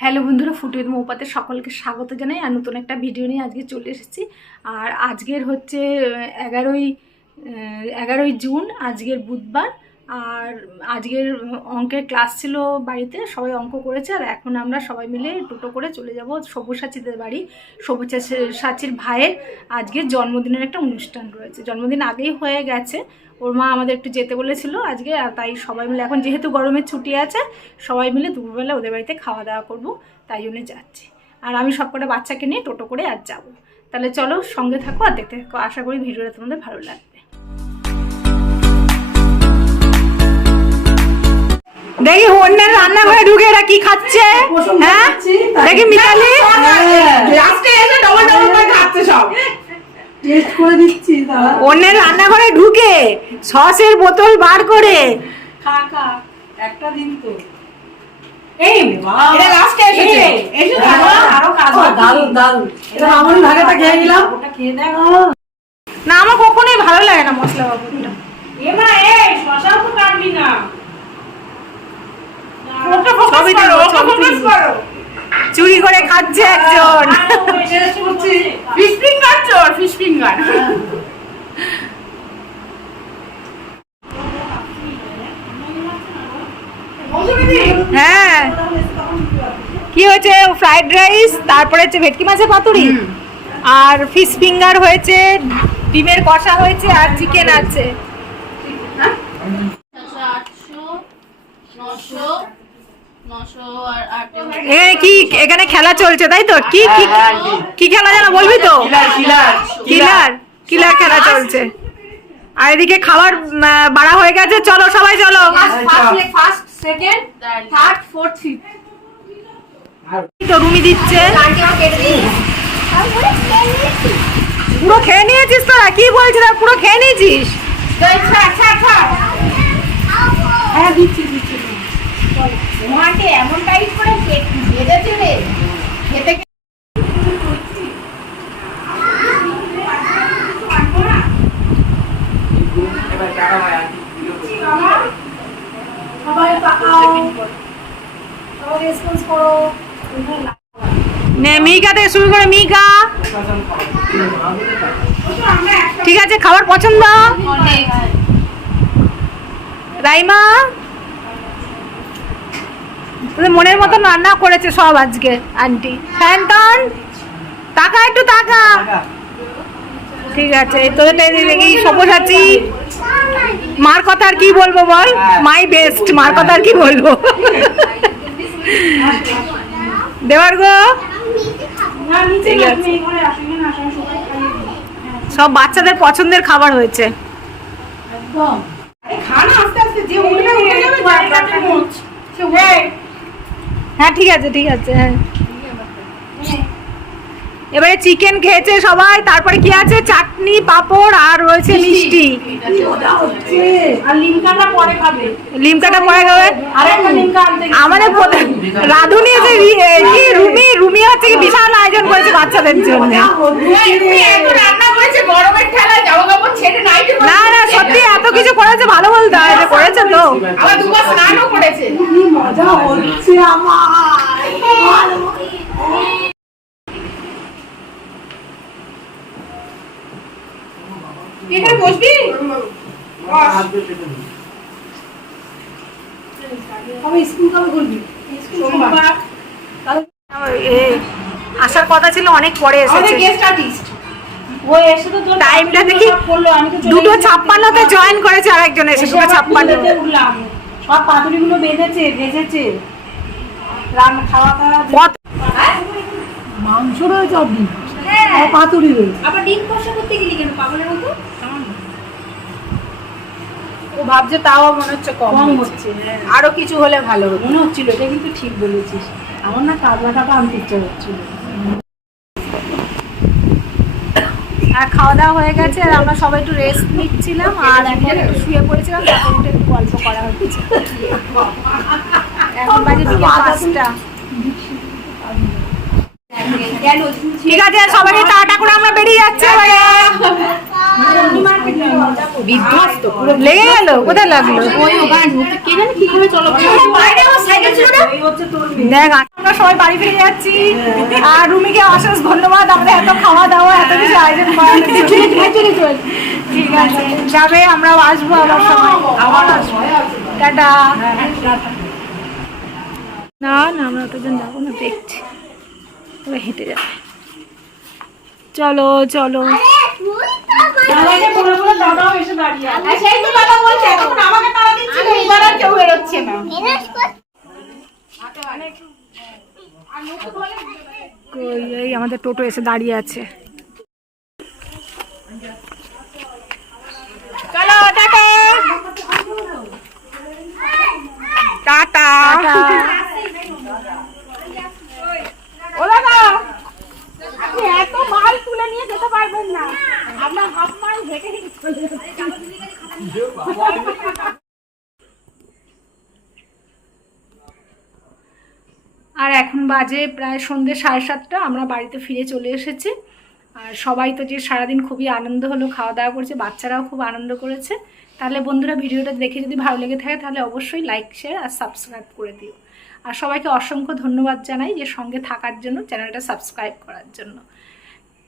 Hello বন্ধুরা ফুটুইদ মৌপাতে সকলকে স্বাগত জানাই আর নতুন একটা ভিডিও নিয়ে আজকে চলে এসেছি। আর আজকের হচ্ছে এগারোই এগারোই জুন, আজকের বুধবার। আর আজকের অঙ্কের ক্লাস ছিল বাড়িতে, সবাই অঙ্ক করেছে আর এখন আমরা সবাই মিলে টোটো করে চলে যাব সবুজ বাড়ি, সবুজ সাচির ভাইয়ের আজকের জন্মদিনের একটা অনুষ্ঠান রয়েছে। জন্মদিন আগেই হয়ে গেছে। ওর মা আমাদের একটু যেতে বলেছিল আজকে, আর তাই সবাই মিলে এখন যেহেতু গরমের ছুটি আছে, সবাই মিলে দুপুরবেলা ওদের বাড়িতে খাওয়া দাওয়া করব, তাই জন্য যাচ্ছি। আর আমি সব কটা বাচ্চাকে নিয়ে টোটো করে আর যাব। তাহলে চলো সঙ্গে থাকো আর দেখতে থাকো। আশা করি ভিডিওটা তোমাদের ভালো লাগবে। দেখি অন্যের রান্নাঘরে ঢুকে এরা কি খাচ্ছে? হ্যাঁ? দেখি মিতালি। লাস্টে এসে ডবল ডবল করে খাচ্ছে সব। টেস্ট করে দিচ্ছি দাদা অন্যের রান্নাঘরে ঢুকে সসের বোতল বার করে। খা খা। একটা দিন তো। এই এটা লাস্টে এসেছে? এসে আরও আরও কাজ দারুণ দারুণ এটা আমার ভাগেটা খেয়ে নিলাম। ওটা খেয়ে দেখ। না আমার কখনোই ভালো লাগে না মশলা বাবুটা এমা এই শশাও তো কাটবি না। ছবি ফোকাস তুলো, ছবি ফোকাস চুরি করে। খাচ্ছে একজন। ফিশ ফিঙ্গার চোর ফিশ ফিঙ্গার। হ্যাঁ। কি হয়েছে? ফ্রাইড রাইস তারপরে হচ্ছে ভেটকি মাছের পাতুরি। আর ফিশ ফিঙ্গার হয়েছে ডিমের কষা হয়েছে আর চিকেন আছে। আটে এখানে কি এখানে খেলা চলছে তাই তো? কি কি কি খেলা যেন বলবি তো? কিলার কিলার খেলা চলছে। আর এদিকে খাবার বাড়া হয়ে গেছে চলো সবাই চলো। First second third fourth fifth তো রুমি দিচ্ছে। পুরো খেয়ে নিয়েছিস তোরা? কি বলছিস? তোরা পুরো খেয়ে নিয়েছিস? হ্যাঁ দিচ্ছি। মাঠে এমন টাইট করে বেঁধেছে রে? খেতে মিকা শুরু করে মিকা ঠিক আছে খাবার পছন্দ? রাইমা? মনের মতন রান্না করেছে সব আজকে আন্টি। ফ্যান্টন টাকা একটু টাকা ঠিক আছে তোদের দেখি সবুজ আছি। মার কথা আর কি বলব বল? মাই বেস্ট মার কথা আর কি বলব? দেওয়ার গো। সব বাচ্চাদের পছন্দের খাবার হয়েছে। একদম। খানা আস্তে আস্তে যে উঠবে উঠে যাবে মোচ হ্যাঁ ঠিক আছে ঠিক আছে হ্যাঁ। এবারে চিকেন খেয়েছে সবাই তারপরে কি আছে? চাটনি পাঁপড় আর রয়েছে মিষ্টি। লিমকাটা পরে খাবে। আমাদের রাধুনি কি রুমি রুমি হচ্ছে বিশাল আয়োজন করেছে বাচ্চাদের জন্য তুমি এত রান্না করেছে গরমের ঠেলায় জামা কাপড় ছেড়ে নাইটি পরে না না সত্যি এত কিছু করেছে ভালো বলতে হয় যে করেছে তো। আবার দুবার স্নানও করেছে। কি মজা হচ্ছে আমার বসবি আসার কথা ছিল অনেক পরে এসেছে। গেস্ট আর্টিস্ট টাইমটা দেখি। দুটো। ছাপ্পান্নতে জয়েন করেছে আর একজন এসে দুটো ছাপ্পান্ন। সব পাতুরিগুলো বেঁধেছে ভেজেছে। রান্না খাওয়া মাংস রয়েছে অর্ধেক পাতুরি রয়েছে। আবার ডিম কষা করতে গেলি কেন পাগলের মতো? ও ভাবছে তাও মনে হচ্ছে কম হচ্ছে। হ্যাঁ। আরও কিছু হলে ভালো মনে হচ্ছিল এটা কিন্তু ঠিক বলেছিস। আমার না কাজলা টাকা আনতে ইচ্ছা হচ্ছিল আর খাওয়া দাওয়া হয়ে গেছে আর আমরা সবাই একটু রেস্ট নিচ্ছিলাম আর এখন একটু শুয়ে পড়েছিলাম তখন একটু একটু গল্প করা হচ্ছে। এখন বাজে পাঁচটা। ঠিক আছে সবাইকে টাটা করে আমরা বেরিয়ে যাচ্ছি বিধ্বস্ত লেগে গেল কোথায় লাগল? আমার তোর দেখ আমরা সবাই বাড়ি ফিরে যাচ্ছি। আর রুমিকে অশেষ ধন্যবাদ এত খাওয়া দাওয়া এত কিছু আয়োজন করার ঠিক আছে যাবে আমরাও আসব আবার সময় আবার আসব হ্যাঁ, টাটা। না না আমরা অতজন যাব না দেখছি। ওরা হেঁটে যাবে। চলো চলো। দাদাকে বলে বলে দাদাও এসে দাঁড়িয়ে আছে। সেই তো বাবা বলছে তখন আমাকে দিচ্ছিল এবার আর কেউ বেরোচ্ছে না। এই আমাদের টোটো এসে দাঁড়িয়ে আছে। চলো টাটা। টাটা ও দাদা আপনি এত মাল তুলে নিয়ে যেতে পারবেন না আপনার হাফ মাল হেঁটে হেঁটে চলে আর এখন বাজে প্রায় সন্ধ্যে সাড়ে সাতটা আমরা বাড়িতে ফিরে চলে এসেছি। আর সবাই তো যে সারাদিন খুবই আনন্দ হলো খাওয়া দাওয়া করছে বাচ্চারাও খুব আনন্দ করেছে। তাহলে বন্ধুরা ভিডিওটা দেখে যদি ভালো লেগে থাকে তাহলে অবশ্যই লাইক শেয়ার আর সাবস্ক্রাইব করে দিও। আর সবাইকে অসংখ্য ধন্যবাদ জানাই যে সঙ্গে থাকার জন্য চ্যানেলটা সাবস্ক্রাইব করার জন্য।